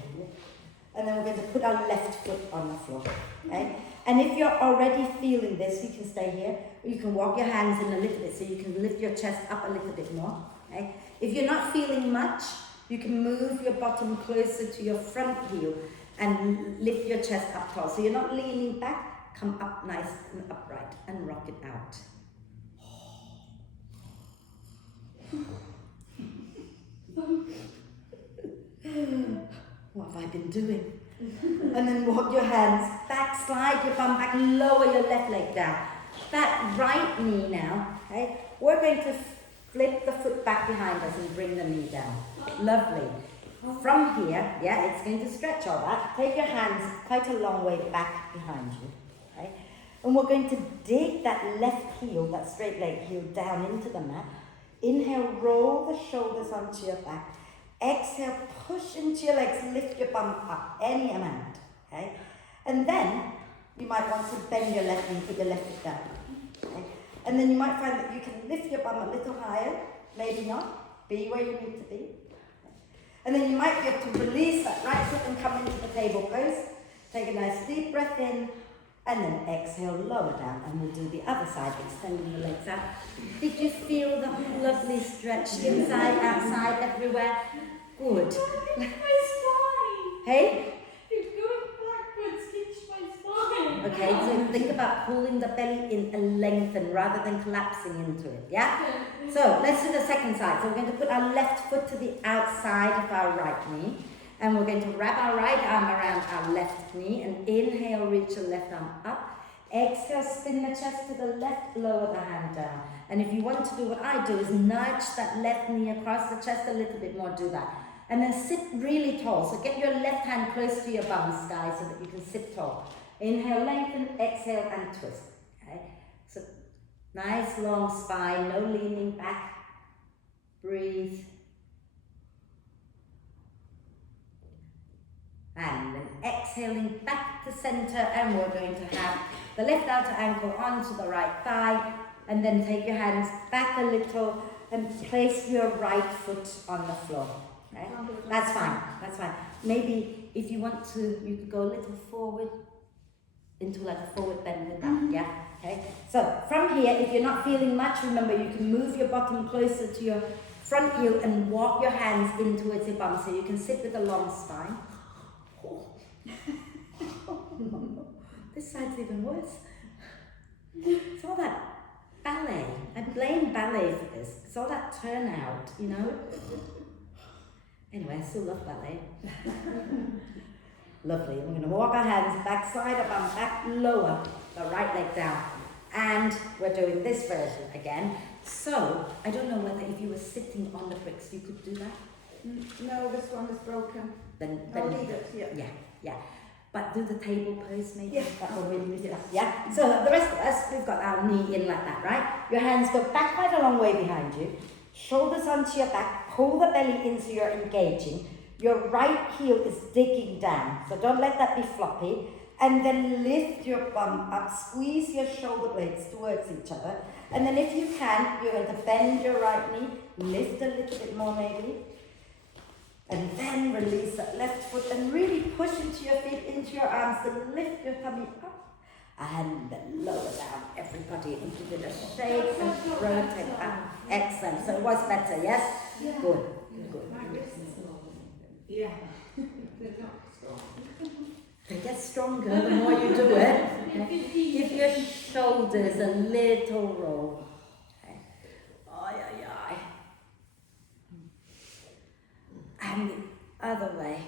And then we're going to put our left foot on the floor, okay? And if you're already feeling this, you can stay here, or you can walk your hands in a little bit so you can lift your chest up a little bit more, okay? If you're not feeling much, you can move your bottom closer to your front heel and lift your chest up tall. So you're not leaning back, come up nice and upright and rock it out. What have I been doing? And then walk your hands back, slide your bum back, lower your left leg down. That right knee now, okay, we're going to flip the foot back behind us and bring the knee down. Lovely. From here, yeah, it's going to stretch all that. Take your hands quite a long way back behind you, okay? And we're going to dig that left heel, that straight leg heel, down into the mat. Inhale, roll the shoulders onto your back. Exhale, push into your legs, lift your bum up, any amount, okay? And then you might want to bend your left knee, put your left foot down, okay? And then you might find that you can lift your bum a little higher, maybe not, be where you need to be. And then you might be able to release that right foot and come into the table pose. Take a nice deep breath in, and then exhale, lower down, and we'll do the other side, extending the legs out. Did you feel the lovely stretch inside, outside, everywhere? Good. My spine. Hey? You're going backwards, pinch my spine. Okay, so think about pulling the belly in and lengthen rather than collapsing into it, yeah? So let's do the second side. So we're going to put our left foot to the outside of our right knee, and we're going to wrap our right arm around our left knee and inhale, reach your left arm up. Exhale, spin the chest to the left, lower the hand down. And if you want to do what I do is nudge that left knee across the chest a little bit more, do that. And then sit really tall. So get your left hand close to your bum, Sky, so that you can sit tall. Inhale, lengthen, exhale, and twist. Okay? So nice long spine, no leaning back. Breathe. And then exhaling back to center, and we're going to have the left outer ankle onto the right thigh, and then take your hands back a little and place your right foot on the floor. Okay? That's fine, that's fine. Maybe if you want to, you could go a little forward into like a forward bend with that, yeah? Okay? So from here, if you're not feeling much, remember you can move your bottom closer to your front heel and walk your hands in towards your bum so you can sit with a long spine. This side's even worse. It's all that ballet. I blame ballet for this. It's all that turnout, you know? Anyway, I still love ballet. Lovely. We're going to walk our hands back, side of our back, lower the right leg down. And we're doing this version again. So, I don't know whether if you were sitting on the bricks, you could do that. No, this one is broken. Then I'll leave it, yeah. Yeah. But do the table pose maybe. Yeah. That will really lift up. Yeah. So the rest of us, we've got our knee in like that, right? Your hands go back quite a long way behind you. Shoulders onto your back. Pull the belly in so you're engaging. Your right heel is digging down. So don't let that be floppy. And then lift your bum up. Squeeze your shoulder blades towards each other. And then if you can, you're going to bend your right knee. Lift a little bit more maybe. And then release that left foot and really push into your feet, into your arms, and lift your tummy up. And then lower down, everybody, and give it a shake and rotate up. Excellent. So it was better, yes? Yeah. Good. Yeah. They get stronger the more you do it. Okay? Give your shoulders a little roll. Okay. Ay, ay, ay. And the other way.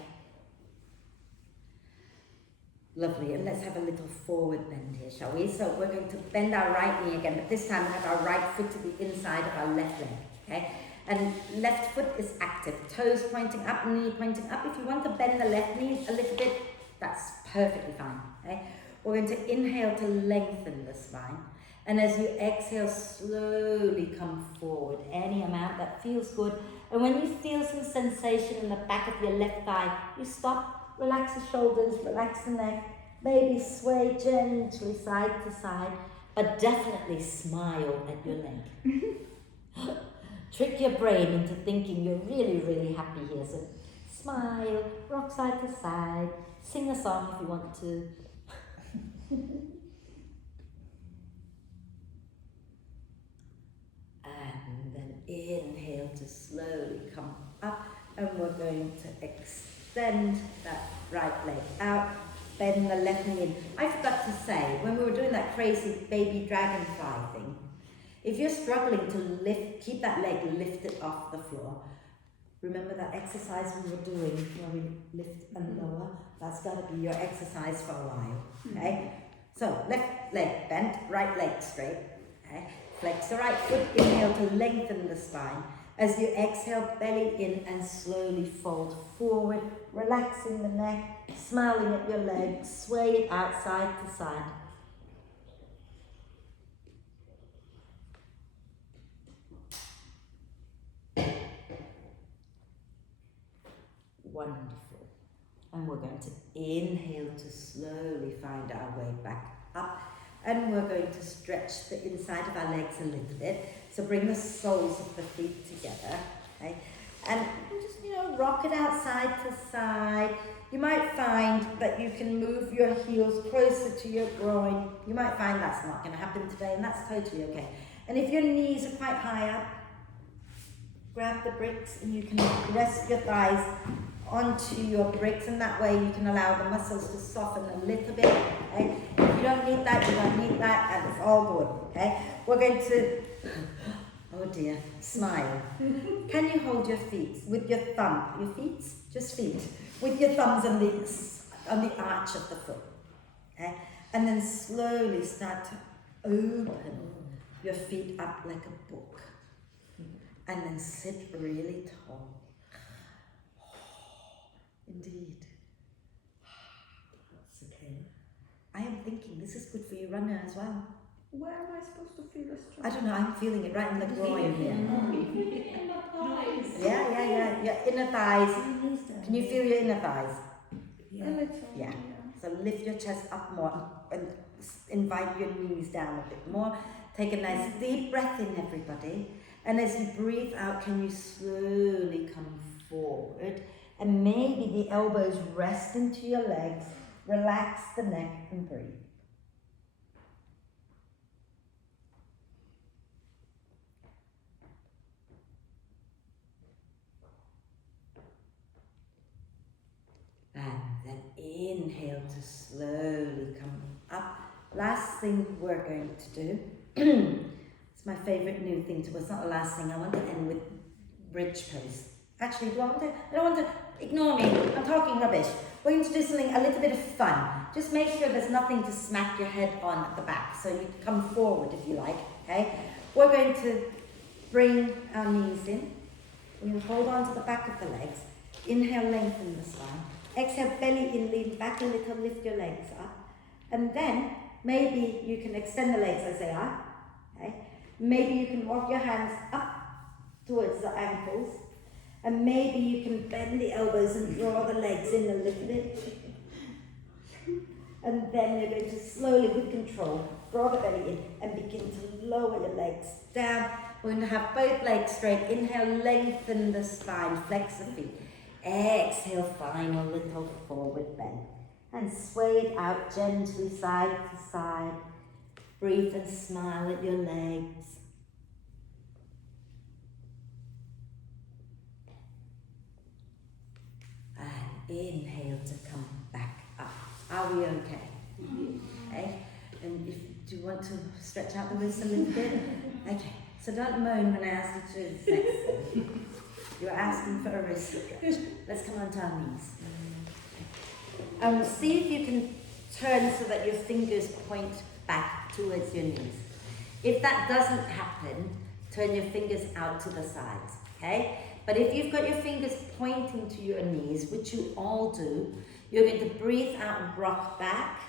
Lovely, and let's have a little forward bend here, shall we? So we're going to bend our right knee again, but this time we have our right foot to the inside of our left leg, okay? And left foot is active, toes pointing up, knee pointing up. If you want to bend the left knee a little bit, that's perfectly fine, okay? We're going to inhale to lengthen the spine, and as you exhale, slowly come forward, any amount that feels good. And when you feel some sensation in the back of your left thigh, you stop. Relax the shoulders, relax the neck, maybe sway gently side to side, but definitely smile at your leg. Trick your brain into thinking you're really, really happy here. So smile, rock side to side, sing a song if you want to. And then inhale to slowly come up, and we're going to extend that right leg out, bend the left knee in. I forgot to say, when we were doing that crazy baby dragonfly thing, if you're struggling to lift, keep that leg lifted off the floor. Remember that exercise we were doing where we lift and lower? That's got to be your exercise for a while, okay? So left leg bent, right leg straight, okay? Flex the right foot, inhale to lengthen the spine. As you exhale, belly in and slowly fold forward, relaxing the neck, smiling at your legs, sway it out side to side. Wonderful. And we're going to inhale to slowly find our way back up. And we're going to stretch the inside of our legs a little bit. So bring the soles of the feet together, okay? And just, rock it out side to side. You might find that you can move your heels closer to your groin. You might find that's not going to happen today, and that's totally okay. And if your knees are quite high up, grab the bricks and you can rest your thighs onto your bricks, and that way you can allow the muscles to soften a little bit, okay? If you don't need that, you don't need that, and it's all good, okay? We're going to, oh dear, smile. Can you hold your feet with your thumb, your feet, just feet, with your thumbs on the arch of the foot, okay? And then slowly start to open your feet up like a book, and then sit really tall. Indeed. That's okay. I am thinking this is good for your runner as well. Where am I supposed to feel this? I don't know, I'm feeling it right in the groin here. In the thighs. Yeah. Your inner thighs. Can you feel your inner thighs? A little. Yeah. So lift your chest up more and invite your knees down a bit more. Take a nice deep breath in, everybody. And as you breathe out, can you slowly come forward? And maybe the elbows rest into your legs. Relax the neck and breathe. And then inhale to slowly come up. Last thing we're going to do, it's my favorite new thing to, it's not the last thing, I want to end with bridge pose. Actually, I don't want to Ignore me, I'm talking rubbish. We're going to do something a little bit of fun. Just make sure there's nothing to smack your head on at the back. So you come forward if you like, okay? We're going to bring our knees in. We're going to hold on to the back of the legs. Inhale, lengthen the spine. Exhale, belly in, lean back a little, lift your legs up. And then maybe you can extend the legs as they are. Okay? Maybe you can walk your hands up towards the ankles. And maybe you can bend the elbows and draw the legs in a little bit. And then you're going to slowly, with control, draw the belly in and begin to lower your legs down. We're going to have both legs straight. Inhale, lengthen the spine, flex the feet. Exhale, final little forward bend. And sway it out gently side to side. Breathe and smile at your legs. And inhale to come back up. Are we okay? Okay. And do you want to stretch out the wrists a little bit? Okay. So don't moan when I ask you to do this next thing. You're asking for a wrist stretch. Let's come onto our knees. And see if you can turn so that your fingers point back towards your knees. If that doesn't happen, turn your fingers out to the sides, okay? But if you've got your fingers pointing to your knees, which you all do, you're going to breathe out and rock back,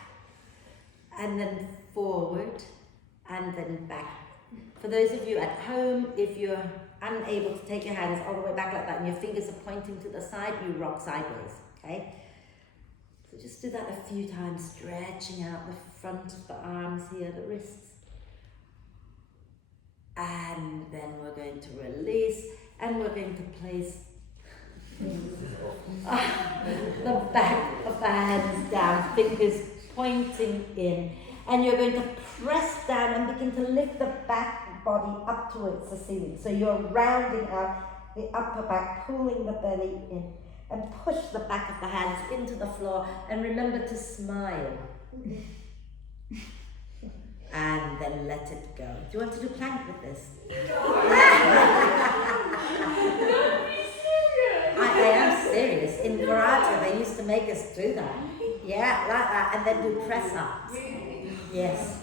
and then forward, and then back. For those of you at home, if you're unable to take your hands all the way back like that and your fingers are pointing to the side, you rock sideways, okay? So just do that a few times, stretching out the front of the arms here, the wrists. And then we're going to release, and we're going to place the back of the hands down, fingers pointing in. And you're going to press down and begin to lift the back body up towards the ceiling. So you're rounding out the upper back, pulling the belly in, and push the back of the hands into the floor. And remember to smile. And then let it go. Do you want to do plank with this? I am serious. In karate, they used to make us do that. Yeah, like that, and then do press ups. Yes,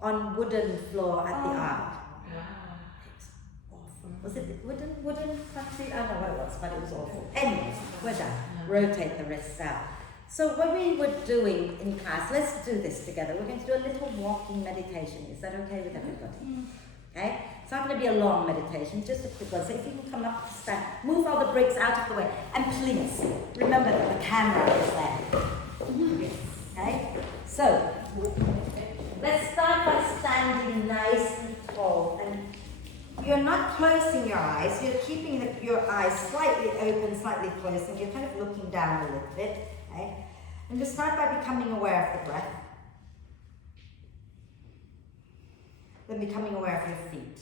on wooden floor at the ark. It's awful. Was it wooden country? I don't know what it was, but it was awful. Anyway, we're done. Rotate the wrists out. So what we were doing in class, let's do this together. We're going to do a little walking meditation. Is that okay with everybody? Okay? It's not going to be a long meditation, just a quick one. So if you can come up to stand, move all the bricks out of the way. And please, remember that the camera is there. Okay? So, let's start by standing nice and tall. And you're not closing your eyes. You're keeping your eyes slightly open, slightly closed, and you're kind of looking down a little bit. Okay? And just start by becoming aware of the breath. Then becoming aware of your feet.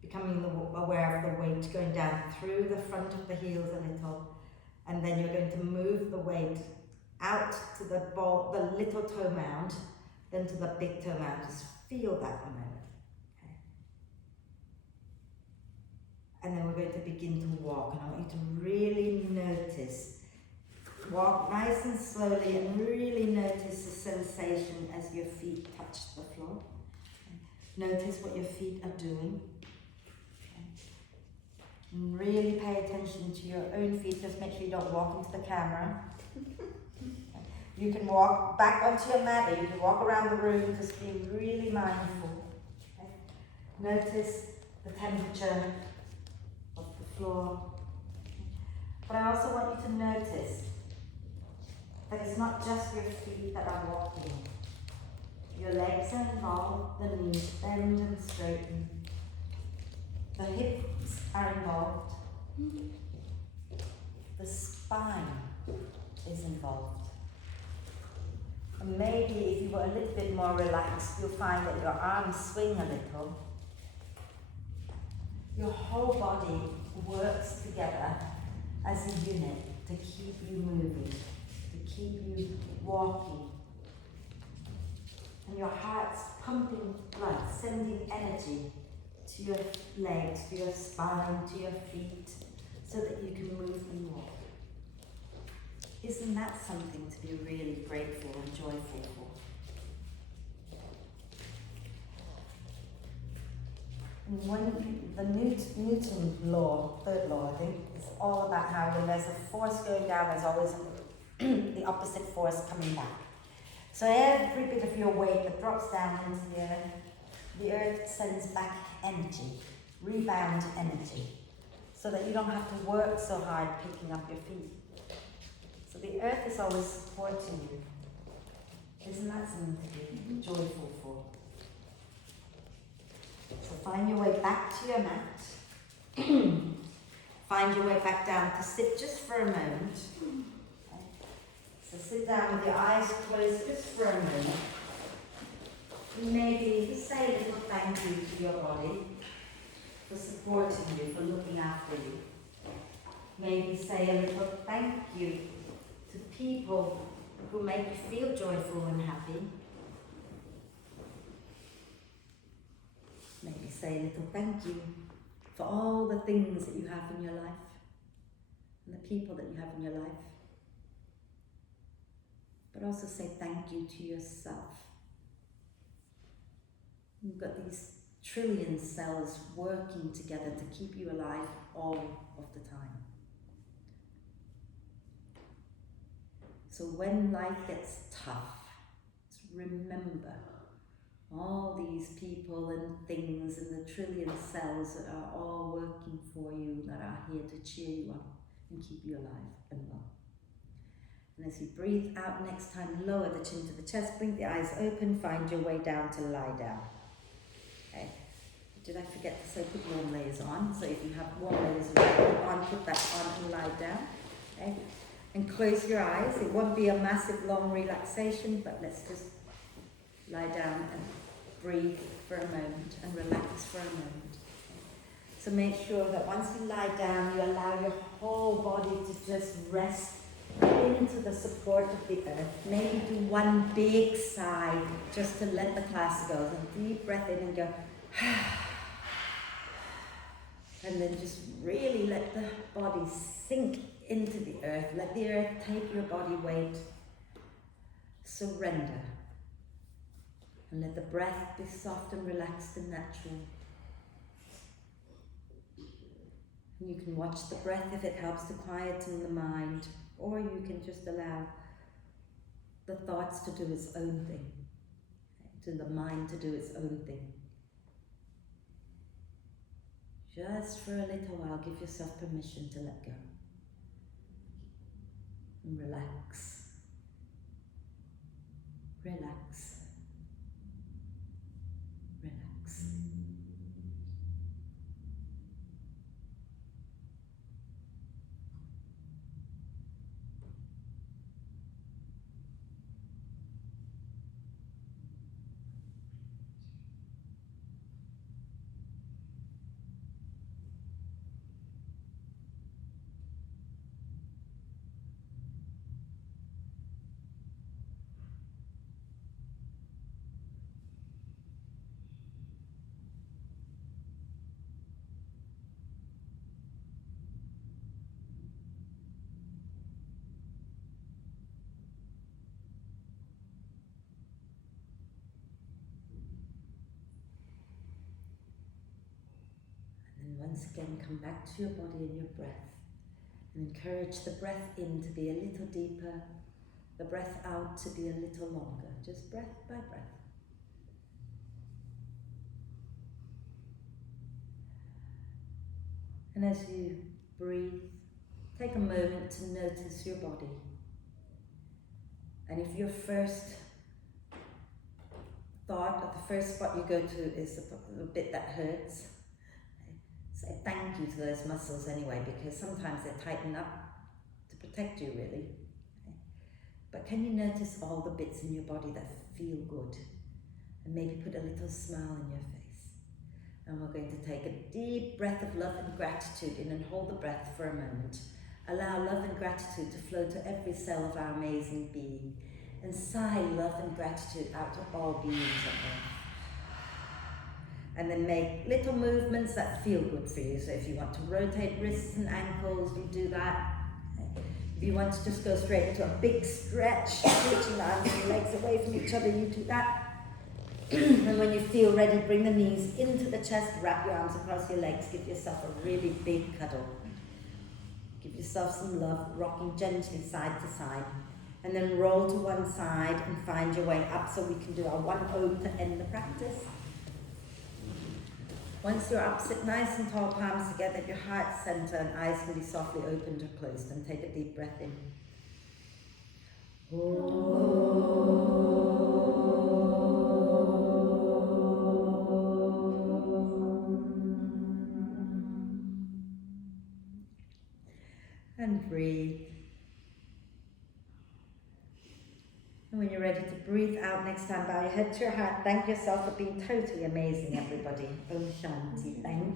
Becoming aware of the weight going down through the front of the heels a little. And then you're going to move the weight out to the little toe mound, then to the big toe mound. Just feel that a moment. Okay? And then we're going to begin to walk. And I want you to really notice. Walk nice and slowly and really notice the sensation as your feet touch the floor. Okay. Notice what your feet are doing. Okay. And really pay attention to your own feet. Just make sure you don't walk into the camera. Okay. You can walk back onto your mat, or you can walk around the room. Just be really mindful. Okay. Notice the temperature of the floor. Okay. But I also want you to notice that it's not just your feet that are walking. Your legs are involved, the knees bend and straighten. The hips are involved. The spine is involved. And maybe if you were a little bit more relaxed, you'll find that your arms swing a little. Your whole body works together as a unit to keep you moving. Keep you walking. And your heart's pumping blood, sending energy to your legs, to your spine, to your feet, so that you can move and walk. Isn't that something to be really grateful and joyful for? And when the Newton law, third law I think, is all about how when there's a force going down, there's always the opposite force coming back. So every bit of your weight that drops down into the earth sends back energy, rebound energy, so that you don't have to work so hard picking up your feet. So the earth is always supporting you. Isn't that something to be joyful for? So find your way back to your mat. Find your way back down to sit just for a moment. Okay. So sit down with your eyes closed just for a moment. Maybe just say a little thank you to your body for supporting you, for looking after you. Maybe say a little thank you to people who make you feel joyful and happy. Maybe say a little thank you for all the things that you have in your life and the people that you have in your life. But also say thank you to yourself. You've got these trillion cells working together to keep you alive all of the time. So when life gets tough, remember all these people and things and the trillion cells that are all working for you, that are here to cheer you up and keep you alive and well. And as you breathe out next time, lower the chin to the chest, bring the eyes open, find your way down to lie down. Okay. Did I forget to say put warm layers on? So if you have warm layers on, put that on and lie down. Okay. And close your eyes. It won't be a massive long relaxation, but let's just lie down and breathe for a moment and relax for a moment. So make sure that once you lie down, you allow your whole body to just rest into the support of the earth. Maybe do one big sigh just to let the class go. So deep breath in and go. And then just really let the body sink into the earth. Let the earth take your body weight. Surrender. And let the breath be soft and relaxed and natural. And you can watch the breath if it helps to quieten the mind, or you can just allow the thoughts to do its own thing, to the mind to do its own thing. Just for a little while, give yourself permission to let go. And relax. Relax. Relax. Once again, come back to your body and your breath, and encourage the breath in to be a little deeper, the breath out to be a little longer, just breath by breath. And as you breathe, take a moment to notice your body. And if your first thought, or the first spot you go to is the bit that hurts, say thank you to those muscles anyway, because sometimes they tighten up to protect you, really. Okay. But can you notice all the bits in your body that feel good? And maybe put a little smile on your face. And we're going to take a deep breath of love and gratitude in and hold the breath for a moment. Allow love and gratitude to flow to every cell of our amazing being. And sigh love and gratitude out to all beings on earth. And then make little movements that feel good for you. So if you want to rotate wrists and ankles, you do that. If you want to just go straight into a big stretch, reaching the arms and your legs away from each other, you do that. And when you feel ready, bring the knees into the chest, wrap your arms across your legs, give yourself a really big cuddle. Give yourself some love, rocking gently side to side. And then roll to one side and find your way up so we can do our one om to end the practice. Once you're up, sit nice and tall, palms together at your heart center, and eyes can be softly opened or closed. And take a deep breath in. And breathe. And when you're ready to breathe out next time, bow your head to your heart. Thank yourself for being totally amazing, everybody. Om Shanti. Thank you.